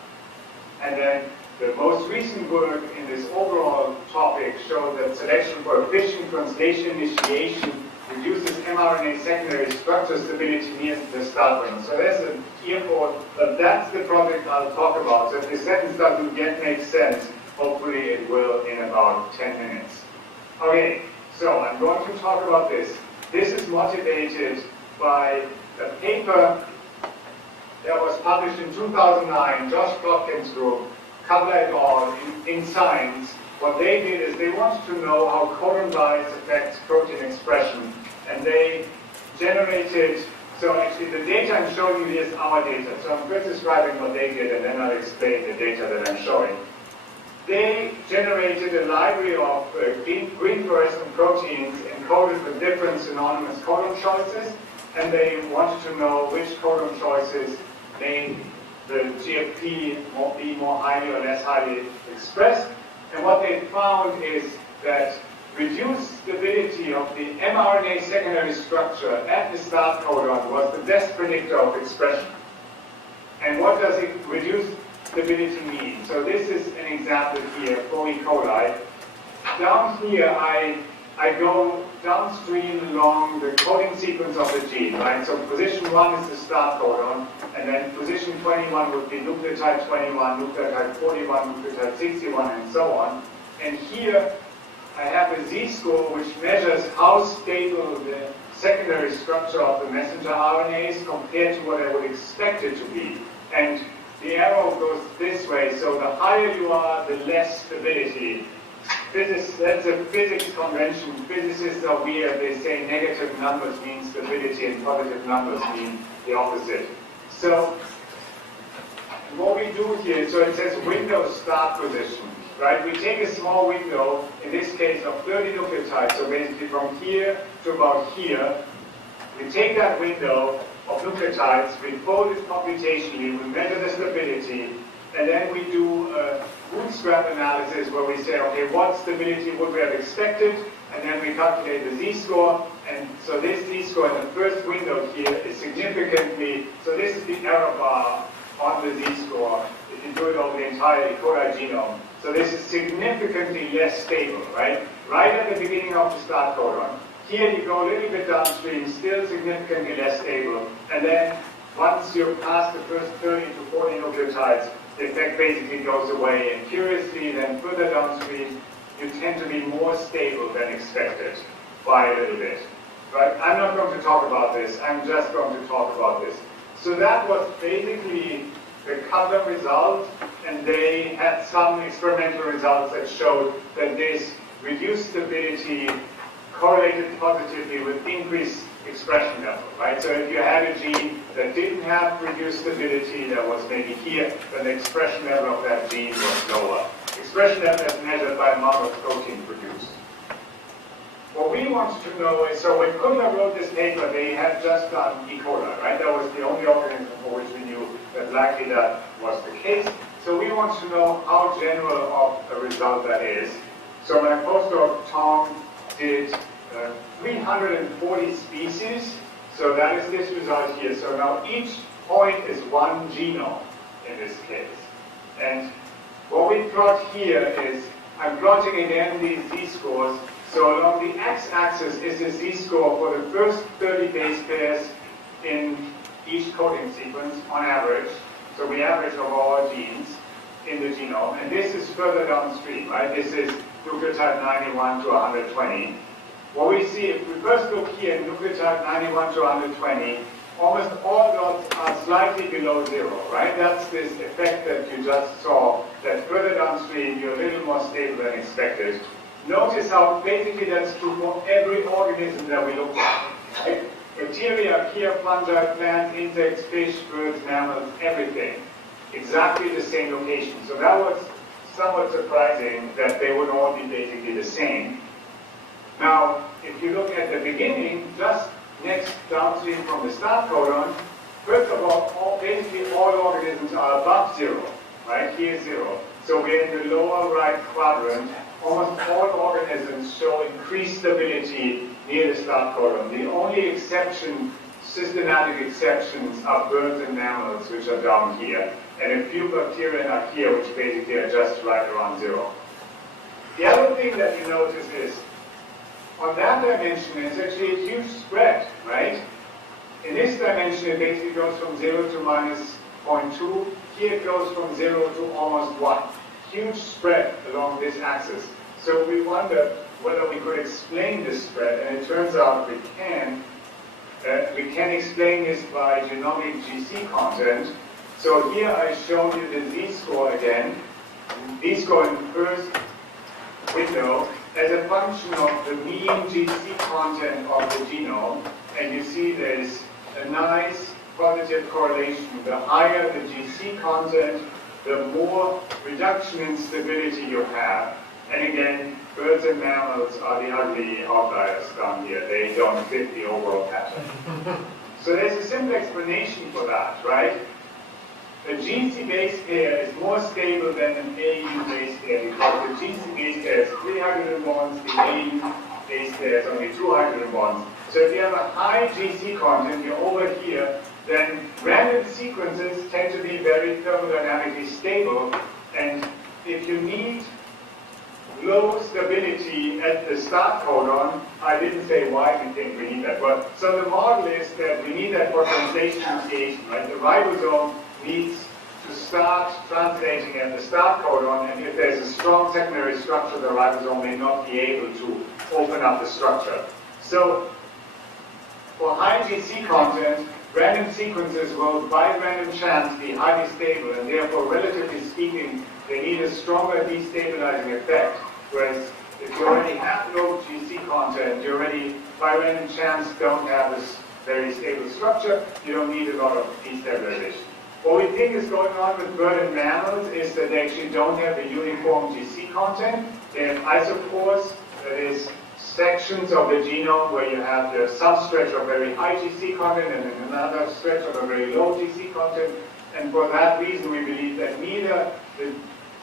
And then the most recent work in this overall topic showed that selection for efficient translation initiation reduces mRNA secondary structure stability near the start point. So there's an earport, but that's the project I'll talk about. So if the sentence doesn't yet make sense, hopefully it will in about 10 minutes. Okay, so I'm going to talk about this. This is motivated by a paper that was published in 2009, Josh Plotkin's group, Kabla et al. in Science. What they did is they wanted to know how codon bias affects protein expression, and they generated, so actually the data I'm showing you is our data. So I'm first describing what they did, and then I'll explain the data that I'm showing. They generated a library of green fluorescent proteins encoded with different synonymous codon choices, and they wanted to know which codon choices made the GFP be more highly or less highly expressed. And what they found is that reduced stability of the mRNA secondary structure at the start codon was the best predictor of expression. And what does it reduced stability mean? So this is an example here for E. coli. Down here, I go downstream along the coding sequence of the gene, right? So position 1 is the start codon, and then position 21 would be nucleotide 21, nucleotide 41, nucleotide 61, and so on. And here I have a z-score which measures how stable the secondary structure of the messenger RNA is compared to what I would expect it to be. And the arrow goes this way, so the higher you are, the less stability. That's a physics convention. Physicists are weird. They say negative numbers mean stability and positive numbers mean the opposite. So what we do here, so it says window start position, right? We take a small window, in this case of 30 nucleotides, so basically from here to about here. We take that window of nucleotides, we fold it computationally, we measure the stability, and then we do a bootstrap analysis where we say, okay, what stability would we have expected? And then we calculate the z-score. And so this z-score in the first window here is significantly, so this is the error bar on the z-score if you do it over the entire E. coli genome. So this is significantly less stable, right? Right at the beginning of the start codon. Here you go a little bit downstream, still significantly less stable. And then once you're past the first 30 to 40 nucleotides, the effect basically goes away. And curiously, then further downstream, you tend to be more stable than expected by a little bit. Right? I'm not going to talk about this. I'm just going to talk about this. So that was basically the Kabla result, and they had some experimental results that showed that this reduced stability correlated positively with increased expression level, right? So if you had a gene that didn't have reduced stability, that was maybe here, then the expression level of that gene was lower. Expression level is measured by amount of protein produced. What we wanted to know is, so when Kudla wrote this paper, they had just done E. coli, right? That was the only organism for which we knew that likely that was the case. So we wanted to know how general of a result that is. So my postdoc, Tom, did 340 species, so that is this result here. So now each point is one genome in this case. And what we plot here is, I'm plotting again these z-scores. So along the x-axis is the z-score for the first 30 base pairs in each coding sequence on average. So we average over all genes in the genome. And this is further downstream, right? This is nucleotide 91 to 120. What we see, if we first look here, nucleotide 91 to 120, almost all dots are slightly below 0, right? That's this effect that you just saw, that further downstream you're a little more stable than expected. Notice how basically that's true for every organism that we look at. Right? Bacteria, archaea, fungi, plants, insects, fish, birds, mammals, everything. Exactly the same location. So that was somewhat surprising that they would all be basically the same. Now, if you look at the beginning, just next downstream from the start codon, first of all, basically all organisms are above 0, right? Here's 0. So we're in the lower right quadrant. Almost all organisms show increased stability near the start codon. The only exception, systematic exceptions, are birds and mammals, which are down here, and a few bacteria and archaea, which basically are just right around 0. The other thing that you notice is, on that dimension, it's actually a huge spread, right? In this dimension, it basically goes from 0 to minus 0.2. Here it goes from 0 to almost 1. Huge spread along this axis. So we wonder whether we could explain this spread, and it turns out we can. We can explain this by genomic GC content. So here I show you the Z-score again. Z-score in the first window as a function of the mean GC content of the genome. And you see there's a nice positive correlation. The higher the GC content, the more reduction in stability you have. And again, birds and mammals are the ugly outliers down here. They don't fit the overall pattern. So there's a simple explanation for that, right? A GC base pair is more stable than an AU base pair because the GC base pair has 3 hydrogen bonds, the AU base pair has only 2 hydrogen bonds. So if you have a high GC content, you're over here, then random sequences tend to be very thermodynamically stable. And if you need low stability at the start codon, I didn't say why we think we need that. But so the model is that we need that for translation initiation, right? The ribosome needs to start translating at the start codon, and if there's a strong secondary structure, the ribosome may not be able to open up the structure. So for high GC content, random sequences will, by random chance, be highly stable, and therefore, relatively speaking, they need a stronger destabilizing effect. Whereas if you already have low GC content, you already, by random chance, don't have this very stable structure, you don't need a lot of destabilization. What we think is going on with bird and mammals is that they actually don't have a uniform GC content. They have isopores, that is, sections of the genome where you have the substretch of very high GC content and then another stretch of a very low GC content. And for that reason, we believe that neither the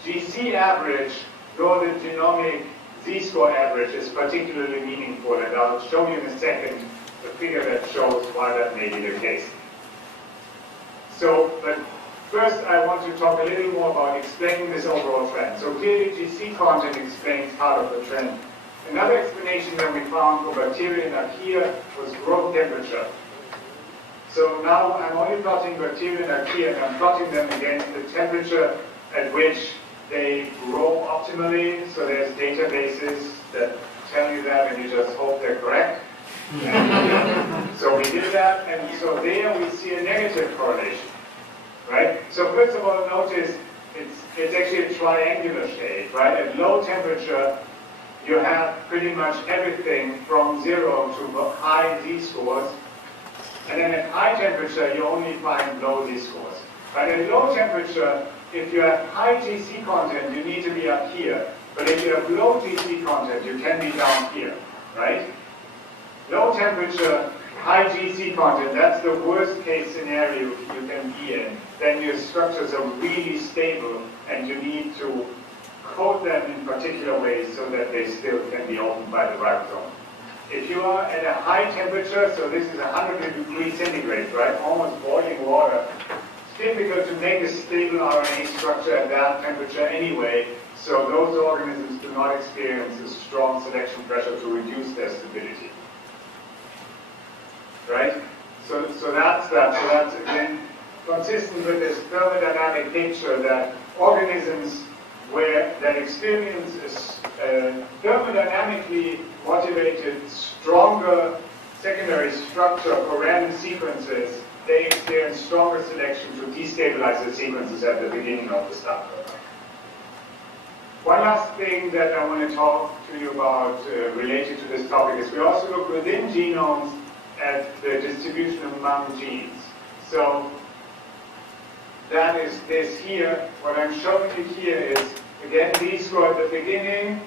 GC average nor the genomic Z-score average is particularly meaningful. And I'll show you in a second the figure that shows why that may be the case. So, but first I want to talk a little more about explaining this overall trend. So clearly GC content explains part of the trend. Another explanation that we found for bacteria and archaea was growth temperature. So now I'm only plotting bacteria and archaea, and I'm plotting them against the temperature at which they grow optimally. So there's databases that tell you that, and you just hope they're correct. So we did that, and so there we see a negative correlation, right? So first of all, notice it's actually a triangular shape, right? At low temperature, you have pretty much everything from 0 to high Z-scores, and then at high temperature, you only find low Z-scores. But at low temperature, if you have high GC content, you need to be up here. But if you have low GC content, you can be down here, right? Low temperature, high GC content, that's the worst case scenario you can be in. Then your structures are really stable, and you need to coat them in particular ways so that they still can be opened by the ribosome. If you are at a high temperature, so this is 100 degrees centigrade, right, almost boiling water, it's difficult to make a stable RNA structure at that temperature anyway, so those organisms do not experience a strong selection pressure to reduce their stability. Right? So that's that. So that's, again, consistent with this thermodynamic picture that organisms that experience a thermodynamically motivated, stronger secondary structure for random sequences, they experience stronger selection to destabilize the sequences at the beginning of the start codon. One last thing that I want to talk to you about related to this topic is we also look within genomes at the distribution among genes. So that is this here. What I'm showing you here is, again, Z-score at the beginning,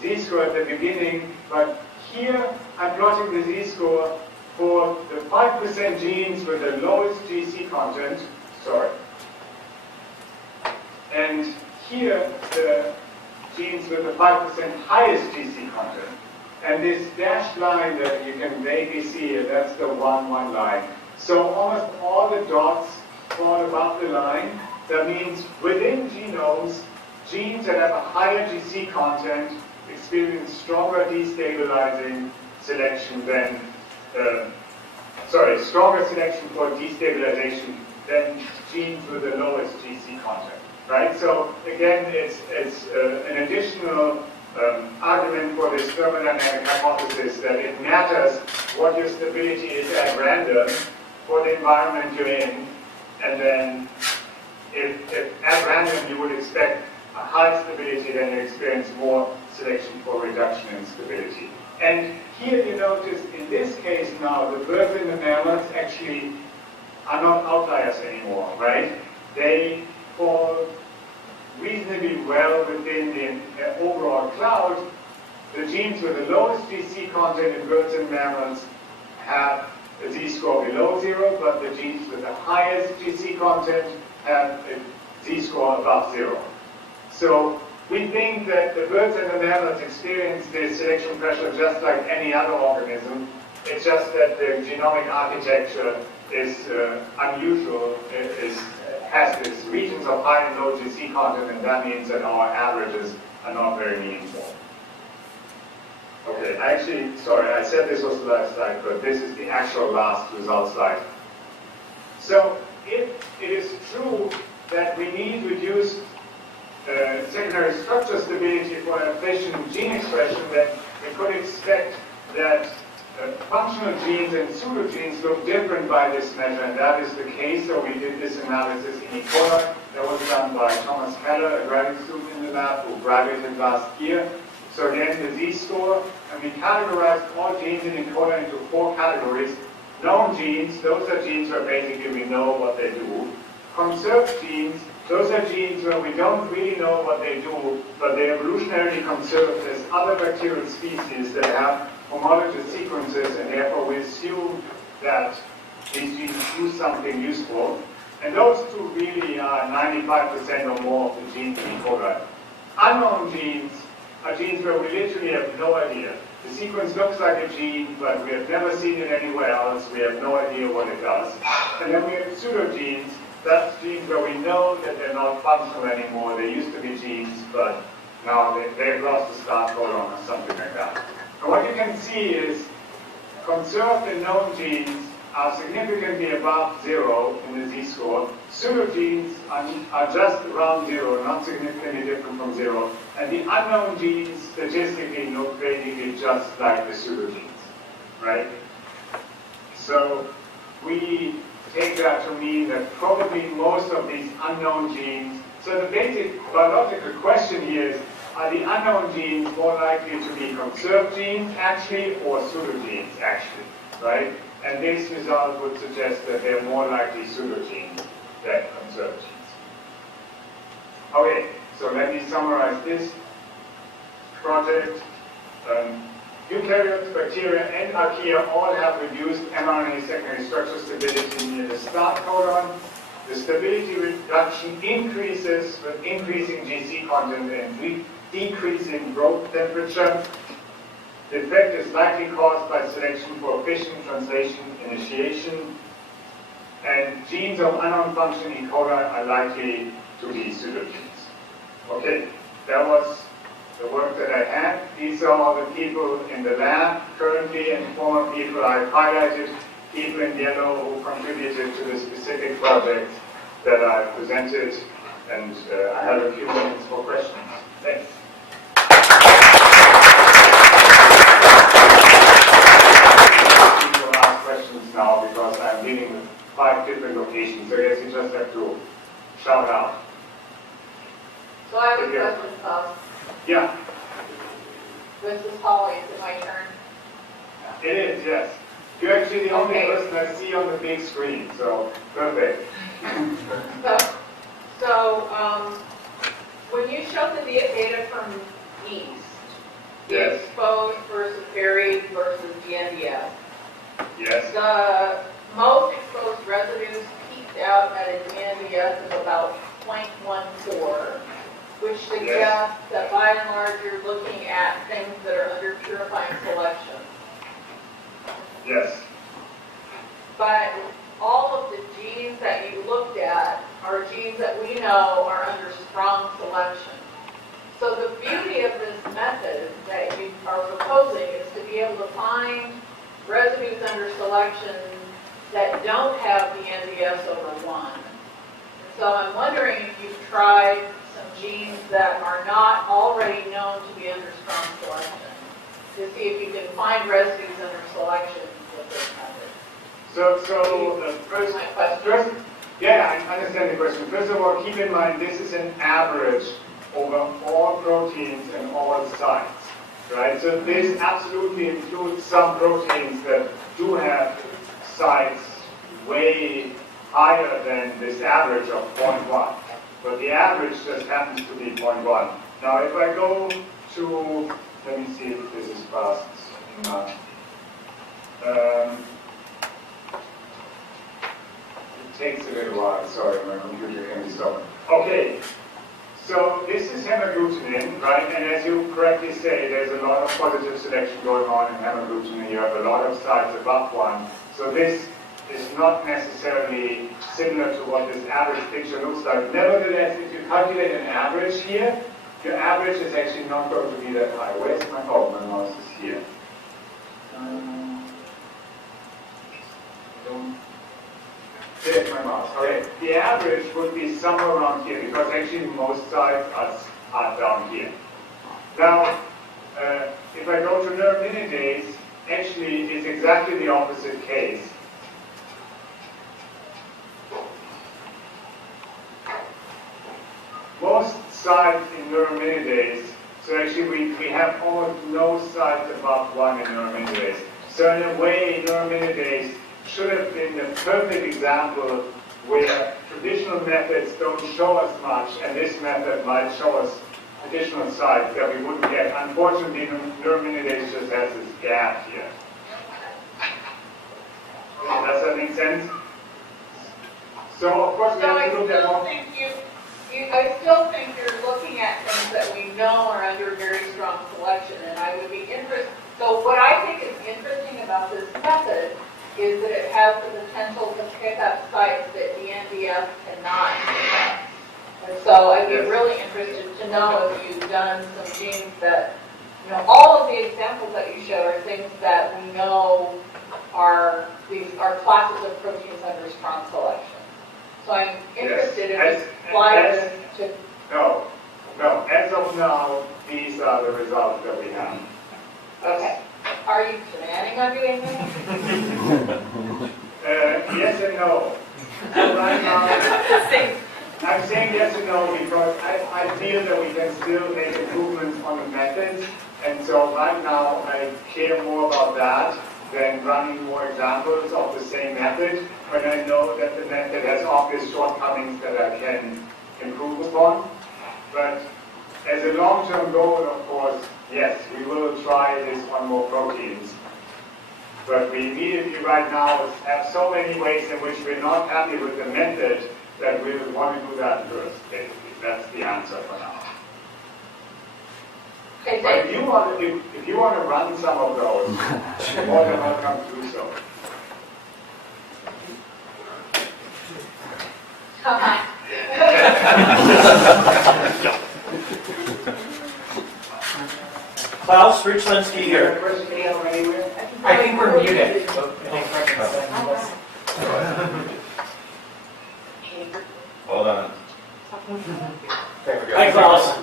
Z-score at the beginning, but here I'm plotting the Z-score for the 5% genes with the lowest GC content, and here the genes with the 5% highest GC content. And this dashed line that you can vaguely see here, that's the 1-1 line. So almost all the dots fall above the line. That means within genomes, genes that have a higher GC content experience stronger destabilizing selection than, stronger selection for destabilization than genes with the lowest GC content, right? So again, it's an additional argument for this thermodynamic hypothesis that it matters what your stability is at random for the environment you're in, and then if at random you would expect a high stability, then you experience more selection for reduction in stability. And here you notice in this case now, the birds and the mammals actually are not outliers anymore, right? They fall reasonably well within the overall cloud. The genes with the lowest GC content in birds and mammals have a z-score below 0, but the genes with the highest GC content have a z-score above 0. So we think that the birds and the mammals experience this selection pressure just like any other organism. It's just that the genomic architecture is unusual, has these regions of high and low GC content, and that means that our averages are not very meaningful. Okay, I said this was the last slide, but this is the actual last result slide. So if it is true that we need reduced secondary structure stability for an efficient gene expression, then we could expect that functional genes and pseudogenes look different by this measure, and that is the case. So we did this analysis in E. coli that was done by Thomas Keller, a graduate student in the lab who graduated last year. So again, the z-score, and we categorized all genes in E. coli into 4 categories. Known genes, those are genes where basically we know what they do. Conserved genes, those are genes where we don't really know what they do, but they're evolutionarily conserved as other bacterial species that have homologous sequences, and therefore we assume that these genes do something useful. And those two really are 95% or more of the genes in E. coli. Unknown genes are genes where we literally have no idea. The sequence looks like a gene, but we have never seen it anywhere else. We have no idea what it does. And then we have pseudogenes. That's genes where we know that they're not functional anymore. They used to be genes, but now they've lost the start codon or something like that. And what you can see is conserved and known genes are significantly above 0 in the z-score. Pseudogenes are just around 0, not significantly different from 0. And the unknown genes statistically look basically just like the pseudogenes, right? So we take that to mean that probably most of these unknown genes, so the basic biological question here is, are the unknown genes more likely to be conserved genes actually or pseudogenes actually, right? And this result would suggest that they're more likely pseudogenes than conserved genes. Okay, so let me summarize this project. Eukaryotes, bacteria, and archaea all have reduced mRNA secondary structure stability near the start codon. The stability reduction increases with increasing GC content and decreasing growth temperature. The effect is likely caused by selection for efficient translation initiation, and genes of unknown function in E. coli are likely to be pseudogenes. Okay, that was the work that I had. These are all the people in the lab currently and former people I've highlighted, people in yellow who contributed to the specific project that I presented, and I have a few minutes for questions. Thanks. People ask questions now because I'm dealing with 5 different locations, so I guess you just have to shout out. So I have a question, Klaus. Yeah. This is Holly, is it my turn? It is, yes. You're actually the only person I see on the big screen, so perfect. So, when you showed the data from yeast, Yes. exposed versus buried versus GNDS, Yes. the most exposed residues peaked out at a GNDS of about 0.14, which suggests that by and large you're looking at things that are under purifying selection. Yes. But all of the genes that you looked at are genes that we know are under strong selection. So the beauty beauty of this method that you are proposing is to be able to find residues under selection that don't have the NDS over 1. So I'm wondering if you've tried some genes that are not already known to be under strong selection to see if you can find residues under selection with this method. First, My question. yeah, I understand the question. First of all, keep in mind this is an average over all proteins and all sites, right? So this absolutely includes some proteins that do have sites way higher than this average of 0.1. But the average just happens to be 0.1. Now, if I go to, let me see if this is fast enough. It takes a little while. Sorry, my computer can be stubborn. Okay. So this is hemagglutinin, right? And as you correctly say, there's a lot of positive selection going on in hemagglutinin. You have a lot of sites above 1. So this is not necessarily similar to what this average picture looks like. Nevertheless, if you calculate an average here, your average is actually not going to be that high. Where's my, oh, my mouse is here. There's my mouse. Okay, the average would be somewhere around here because actually most sites are down here. Now, if I go to neuraminidase, actually it's exactly the opposite case. Most sites in neuraminidase, so actually we have almost no sites above 1 in neuraminidase. So in a way, neuraminidase should have been the perfect example where traditional methods don't show us much, and this method might show us additional sites that we wouldn't get. Unfortunately, neuraminidase just has this gap here. Does that make sense? So of course we have to look at more. I still think you're looking at things that we know are under very strong selection, and I would be interested. So what I think is interesting about this method is that it has the potential to pick up sites that the NDS cannot pick up. And so I'd be really interested to know if you've done some genes that, all of the examples that you showed are things that we know are classes of proteins under strong selection. So I'm interested in this slide to... No. As of now, these are the results that we have. Okay. Are you planning on doing that? Yes and no. Right now, I'm saying yes and no because I feel that we can still make improvements on the methods, and so right now I care more about that than running more examples of the same method when I know that the method has obvious shortcomings that I can improve upon. But as a long-term goal, of course, yes, we will try this on more proteins. But we immediately right now have so many ways in which we're not happy with the method that we want to do that first, basically. That's the answer for now. Okay, but if you want to run some of those, you're more than welcome to do so. Klaus Richlinski here. I think we're muted. Hold on. Hi, Klaus.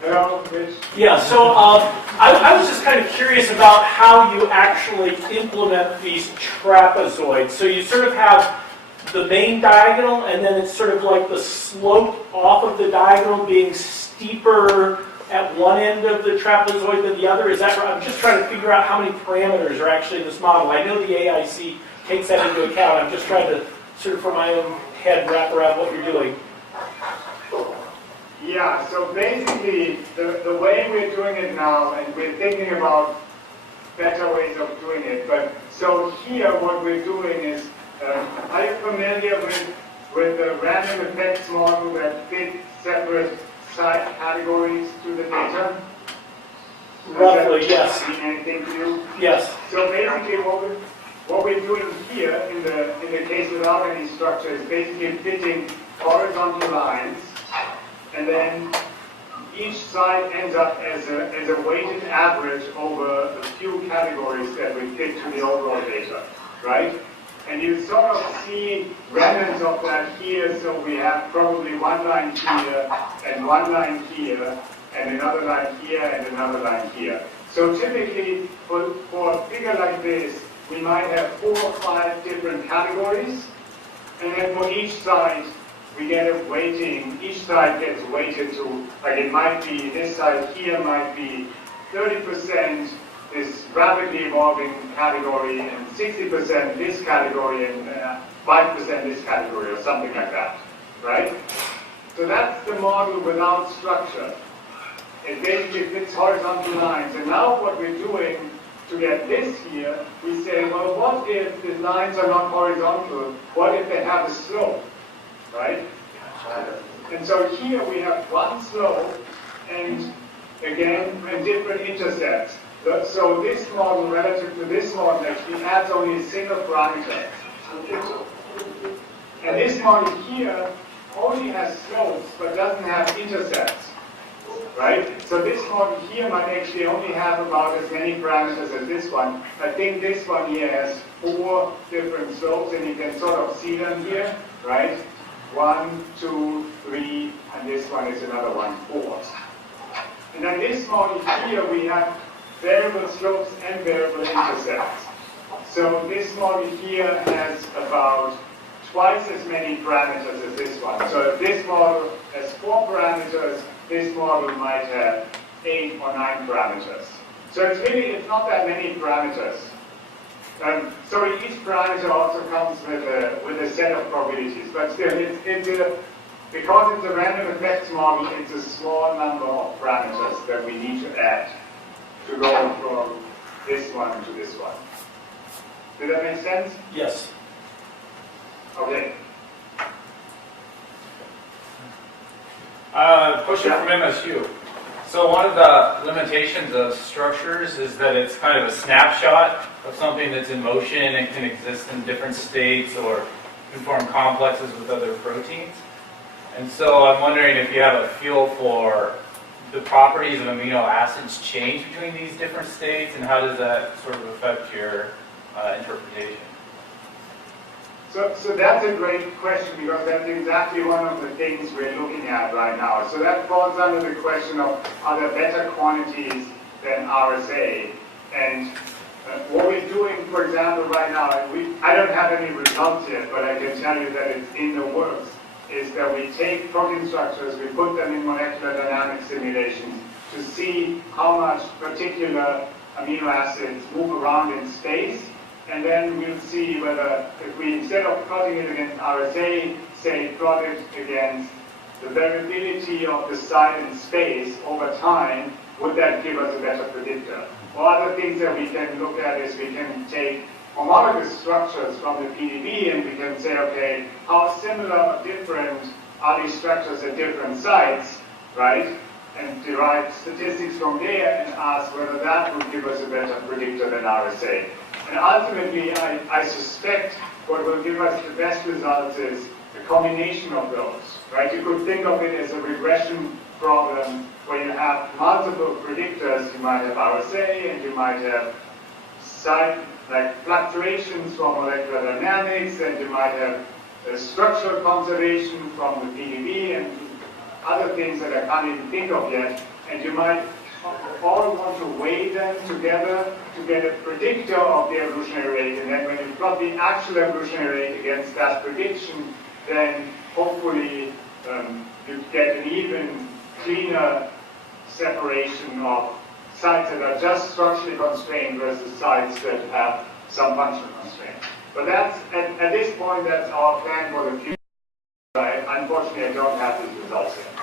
Hello, Rich. Yeah, so I was just kind of curious about how you actually implement these trapezoids. So you sort of have the main diagonal, and then it's sort of like the slope off of the diagonal being steeper at one end of the trapezoid than the other. Is that right? I'm just trying to figure out how many parameters are actually in this model. I know the AIC takes that into account. I'm just trying to sort of, for my own head, wrap around what you're doing. Yeah, so basically, the way we're doing it now, and we're thinking about better ways of doing it, but so here what we're doing is, are you familiar with the random effects model that fit separate site categories to the data? Roughly, yes. Mean anything to you? Yes. So basically what we're doing here in the case without any structure is basically fitting horizontal lines, and then each side ends up as a weighted average over the few categories that we fit to the overall data, right? And you sort of see remnants of that here, so we have probably one line here, and one line here, and another line here, and another line here. So typically, for a figure like this, we might have 4 or 5 different categories, and then for each side, we get a weighting. Each side gets weighted to, like it might be, this side here might be 30% this rapidly evolving category, and 60% this category, and 5% this category, or something like that, right? So that's the model without structure. It basically fits horizontal lines. And now what we're doing to get this here, we say, well, what if the lines are not horizontal? What if they have a slope, right? And so here we have one slope, and again, different intercepts. So this model relative to this model actually adds only a single parameter. And this model here only has slopes but doesn't have intercepts, right? So this model here might actually only have about as many parameters as this one. I think this one here has 4 different slopes, and you can sort of see them here, right? 1, 2, 3, and this one is another one, 4. And then this model here we have variable slopes and variable intercepts. So this model here has about twice as many parameters as this one. So if this model has 4 parameters, this model might have 8 or 9 parameters. So it's not that many parameters. So each parameter also comes with a set of probabilities, but still, because it's a random effects model, it's a small number of parameters that we need to add to go from this one to this one. Did that make sense? Yes. Okay. Question from MSU. So one of the limitations of structures is that it's kind of a snapshot of something that's in motion and can exist in different states or can form complexes with other proteins. And so I'm wondering if you have a feel for the properties of amino acids change between these different states, and how does that sort of affect your interpretation? So that's a great question, because that's exactly one of the things we're looking at right now. So that falls under the question of, are there better quantities than RSA? And what we're doing, for example, right now, I don't have any results yet, but I can tell you that it's in the works, is that we take protein structures, we put them in molecular dynamic simulations to see how much particular amino acids move around in space. And then we'll see whether, if we, instead of plotting it against RSA, say plot it against the variability of the site in space over time, would that give us a better predictor? Or other things that we can look at is we can take homologous structures from the PDB and we can say, okay, how similar or different are these structures at different sites, right? And derive statistics from there and ask whether that would give us a better predictor than RSA. And ultimately, I suspect what will give us the best results is a combination of those, right? You could think of it as a regression problem where you have multiple predictors. You might have RSA, and you might have like fluctuations from molecular dynamics, and you might have structural conservation from the PDB, and other things that I can't even think of yet. And you might all want to weigh them together to get a predictor of the evolutionary rate, and then when you plot the actual evolutionary rate against that prediction, then hopefully you get an even cleaner separation of sites that are just structurally constrained versus sites that have some functional constraint. But that's, at this point, that's our plan for the future. Unfortunately, I don't have these results yet.